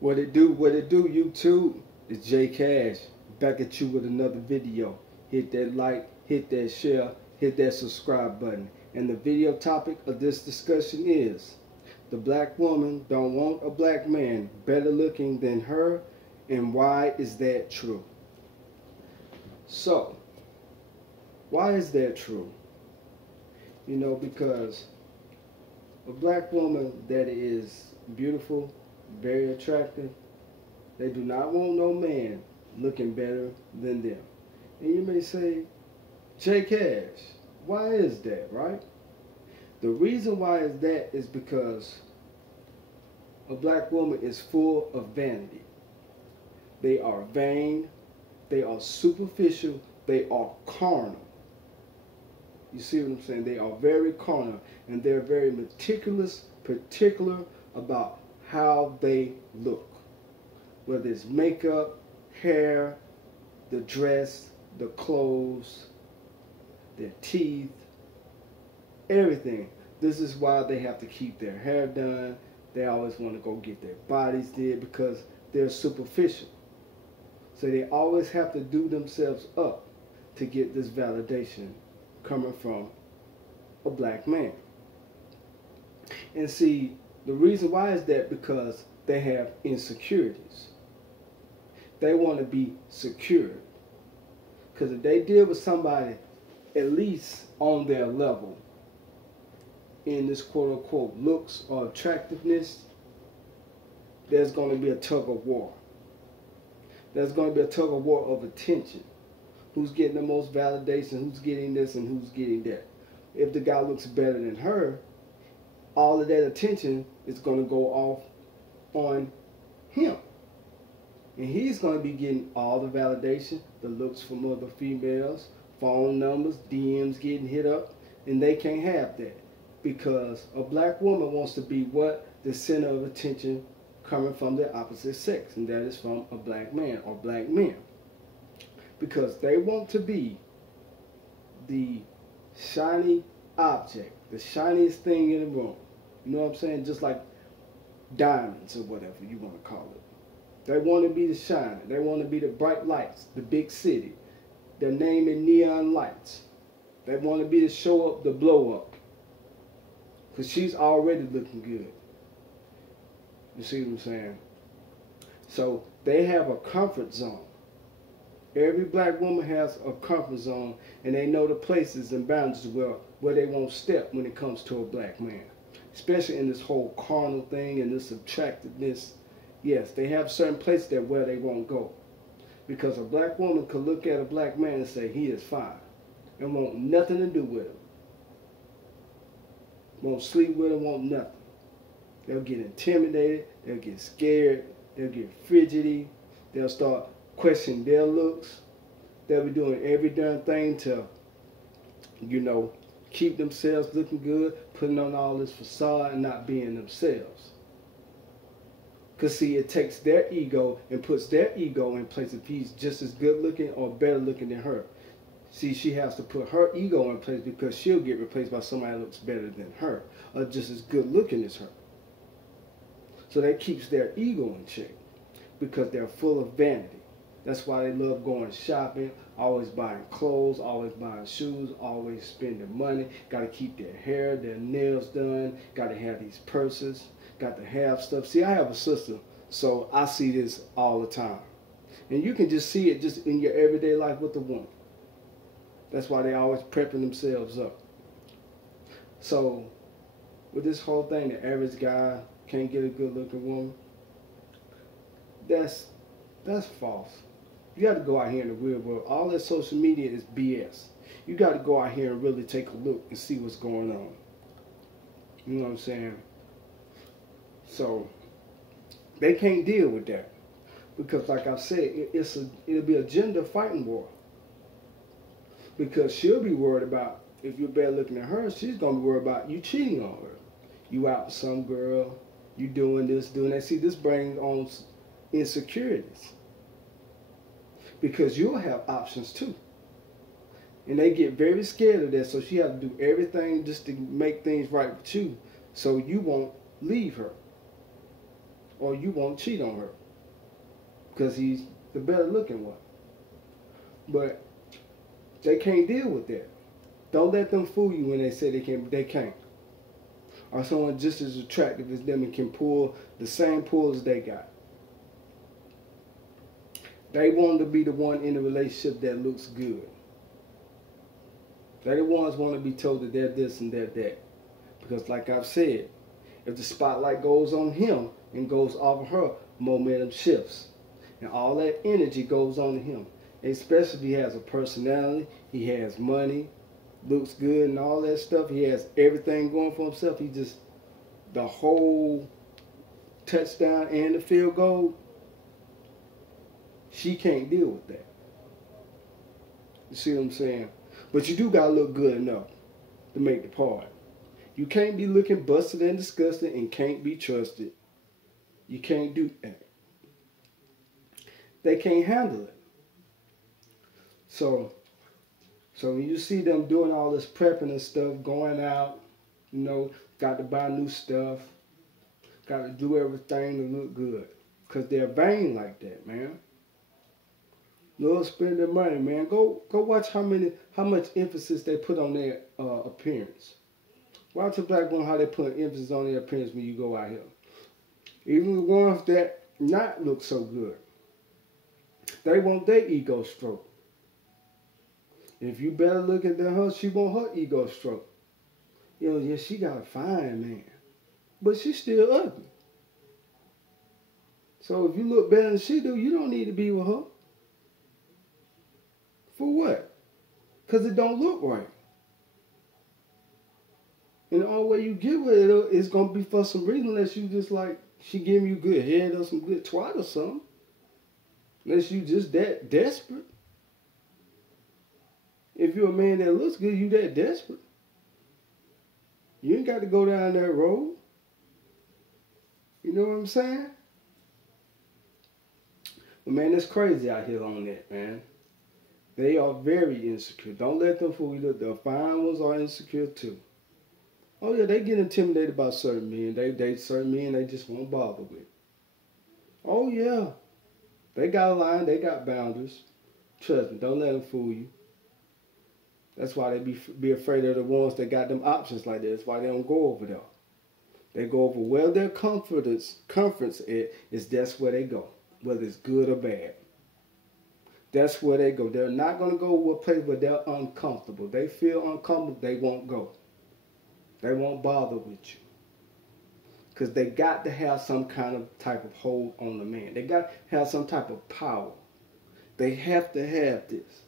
What it do, YouTube? It's J Cash back at you with another video. Hit that like, hit that share, hit that subscribe button. And the video topic of this discussion is the black woman don't want a black man better looking than her, and why is that true? So, why is that true? Because a black woman that is beautiful, very attractive, they do not want no man looking better than them. And you may say, J Cash, why is that, right? The reason why is that is because a black woman is full of vanity. They are vain, they are superficial, they are carnal. You see what I'm saying? They are very carnal, and they're very particular about how they look. Whether it's makeup, hair, the dress, the clothes, their teeth, everything. This is why they have to keep their hair done. They always want to go get their bodies did because they're superficial. So they always have to do themselves up to get this validation coming from a black man. And see, the reason why is that because they have insecurities. They want to be secure. Because if they deal with somebody at least on their level in this quote-unquote looks or attractiveness, there's going to be a tug of war. There's going to be a tug of war of attention. Who's getting the most validation, who's getting this and who's getting that. If the guy looks better than her, all of that attention is going to go off on him. And he's going to be getting all the validation, the looks from other females, phone numbers, DMs getting hit up, and they can't have that. Because a black woman wants to be what? The center of attention coming from the opposite sex, and that is from a black man or black men. Because they want to be the shiny object, the shiniest thing in the room. You know what I'm saying? Just like diamonds or whatever you want to call it. They want to be the shine. They want to be the bright lights, the big city, their name in neon lights. They want to be the show up, the blow up. Because she's already looking good. You see what I'm saying? So they have a comfort zone. Every black woman has a comfort zone, and they know the places and boundaries where they won't step when it comes to a black man. Especially in this whole carnal thing and this attractiveness. Yes, they have certain places where they won't go. Because a black woman could look at a black man and say, he is fine. And want nothing to do with him. Won't sleep with him, want nothing. They'll get intimidated, they'll get scared, they'll get frigidity, they'll start questioning their looks. They'll be doing every darn thing to, keep themselves looking good, putting on all this facade and not being themselves. Because see, it takes their ego and puts their ego in place if he's just as good looking or better looking than her. See, she has to put her ego in place because she'll get replaced by somebody that looks better than her or just as good looking as her. So that keeps their ego in check because they're full of vanity. That's why they love going shopping, always buying clothes, always buying shoes, always spending money. Got to keep their hair, their nails done. Got to have these purses. Got to have stuff. See, I have a sister, so I see this all the time. And you can just see it just in your everyday life with a woman. That's why they always prepping themselves up. So, with this whole thing, the average guy can't get a good-looking woman, that's false. You got to go out here in the real world. All that social media is BS. You got to go out here and really take a look and see what's going on. You know what I'm saying? So, they can't deal with that. Because like I said, it'll be a gender fighting war. Because she'll be worried about, if you're better looking at her, she's going to be worried about you cheating on her. You out with some girl, you doing this, doing that. See, this brings on insecurities. Because you'll have options too. And they get very scared of that, so she has to do everything just to make things right with you, so you won't leave her. or you won't cheat on her because he's the better looking one. But they can't deal with that. Don't let them fool you when they say they can. They can't. Or someone just as attractive as them and can pull the same pull as they got. They want to be the one in the relationship that looks good. They the ones want to be told that they're this and they're that. Because like I've said, if the spotlight goes on him and goes off of her, momentum shifts. And all that energy goes on to him. Especially if he has a personality, he has money, looks good and all that stuff. He has everything going for himself. He just, the whole touchdown and the field goal, she can't deal with that. You see what I'm saying? But you do gotta look good enough to make the part. You can't be looking busted and disgusted and can't be trusted. You can't do that. They can't handle it. So when you see them doing all this prepping and stuff, going out, you know, got to buy new stuff, got to do everything to look good. Because they're vain like that, man. Love spending money, man. Go watch how much emphasis they put on their appearance. Watch a black woman how they put emphasis on their appearance when you go out here. Even the ones that not look so good, they want their ego stroke. If you better looking than her, she want her ego stroke. You know, yeah, she got a fine man, but she's still ugly. So if you look better than she do, you don't need to be with her. For what? Because it don't look right. And the only way you give her it is going to be for some reason, unless you just like, she giving you good head or some good twat or something. Unless you just that desperate. If you're a man that looks good, you that desperate. You ain't got to go down that road. You know what I'm saying? But man, it's crazy out here on that, man. They are very insecure. Don't let them fool you. The fine ones are insecure too. Oh yeah, they get intimidated by certain men. They date certain men they just won't bother with. Oh yeah. They got a line, they got boundaries. Trust me, don't let them fool you. That's why they be afraid of the ones that got them options like that. That's why they don't go over there. They go over where their comfort's is that's where they go. Whether it's good or bad. That's where they go. They're not going to go to a place where they're uncomfortable. They feel uncomfortable, they won't go. They won't bother with you. Because they got to have some kind of type of hold on the man. They got to have some type of power. They have to have this.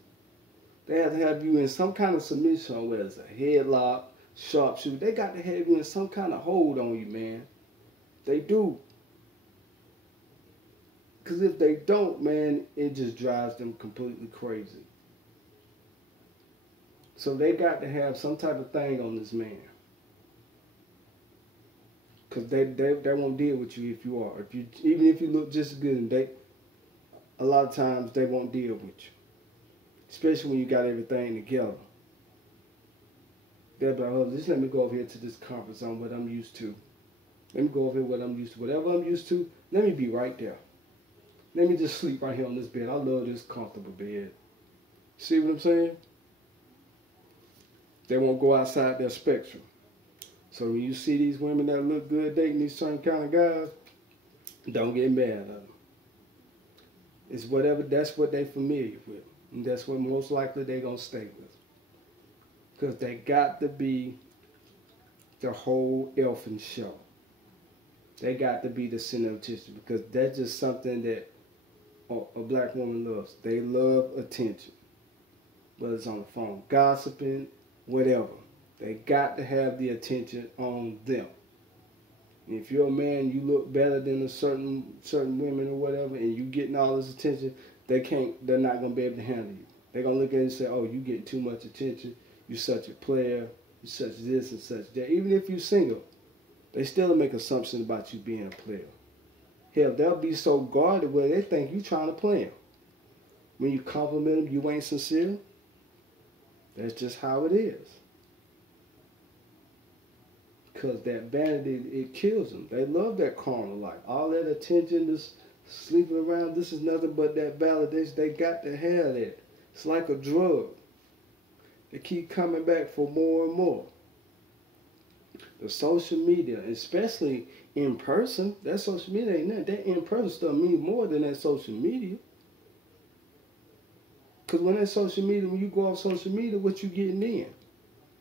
They have to have you in some kind of submission, whether it's a headlock, sharpshooter. They got to have you in some kind of hold on you, man. They do. Because if they don't, man, it just drives them completely crazy. So they got to have some type of thing on this man. Because they won't deal with you if you are. Even if you look just good, and a lot of times they won't deal with you. Especially when you got everything together. They'll be like, oh, just let me go over here to this comfort zone, what I'm used to. Let me go over here what I'm used to. Whatever I'm used to, let me be right there. Let me just sleep right here on this bed. I love this comfortable bed. See what I'm saying? They won't go outside their spectrum. So when you see these women that look good dating these certain kind of guys, don't get mad at them. It's whatever, that's what they're familiar with. And that's what most likely they're going to stay with. Because they got to be the whole elfin show. They got to be the center of attention. Because that's just something that a black woman loves. They love attention. Whether it's on the phone, gossiping, whatever. They got to have the attention on them. And if you're a man, you look better than a certain women or whatever, and you getting all this attention, they're not gonna be able to handle you. They're gonna look at you and say, oh, you get too much attention, you're such a player, you're such this and such that. Even if you're single, they still make assumptions about you being a player. Hell, they'll be so guarded where they think you trying to play them. When you compliment them, you ain't sincere. That's just how it is. because that vanity, it kills them. They love that carnal life. All that attention, this sleeping around, this is nothing but that validation. They got to have that. It's like a drug. They keep coming back for more and more. The social media, especially in person, that social media ain't nothing. That in person stuff means more than that social media. Because when that social media, when you go off social media, what you getting in?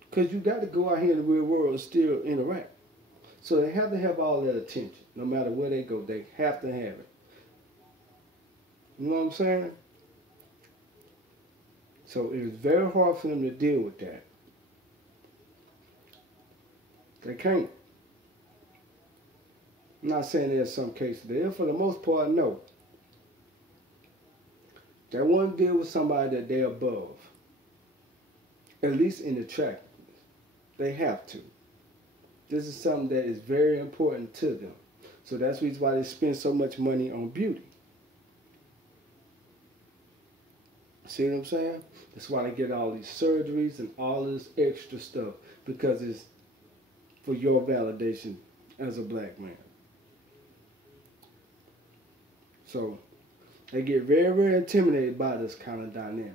Because you got to go out here in the real world and still interact. So they have to have all that attention. No matter where they go, they have to have it. You know what I'm saying? So it is very hard for them to deal with that. They can't. I'm not saying there's some cases there. For the most part, no. They want to deal with somebody that they're above. At least in attractiveness. They have to. This is something that is very important to them. So that's the reason why they spend so much money on beauty. See what I'm saying? That's why they get all these surgeries and all this extra stuff. Because it's for your validation as a black man. So they get very, very intimidated by this kind of dynamic.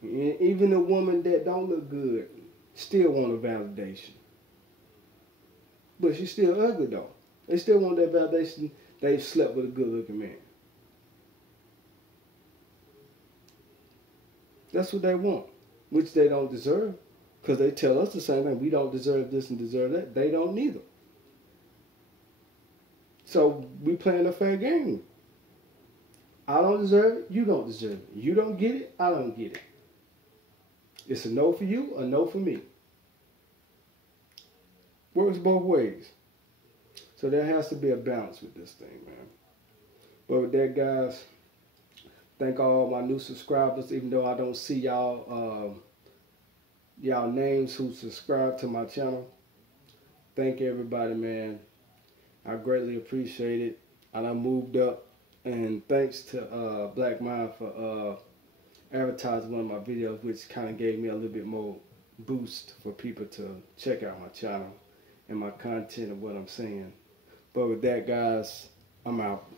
And even a woman that don't look good still want a validation. But she's still ugly though. They still want that validation they've slept with a good looking man. That's what they want, which they don't deserve. Because they tell us the same thing. We don't deserve this and deserve that. They don't neither. So we playing a fair game. I don't deserve it. You don't deserve it. You don't get it. I don't get it. It's a no for you, a no for me. Works both ways. So there has to be a balance with this thing, man. But with that, guys, thank all my new subscribers, even though I don't see y'all y'all names who subscribe to my channel. Thank everybody, man. I greatly appreciate it. And I moved up. And thanks to Black Mind for advertising one of my videos, which kind of gave me a little bit more boost for people to check out my channel and my content and what I'm saying. But with that, guys, I'm out.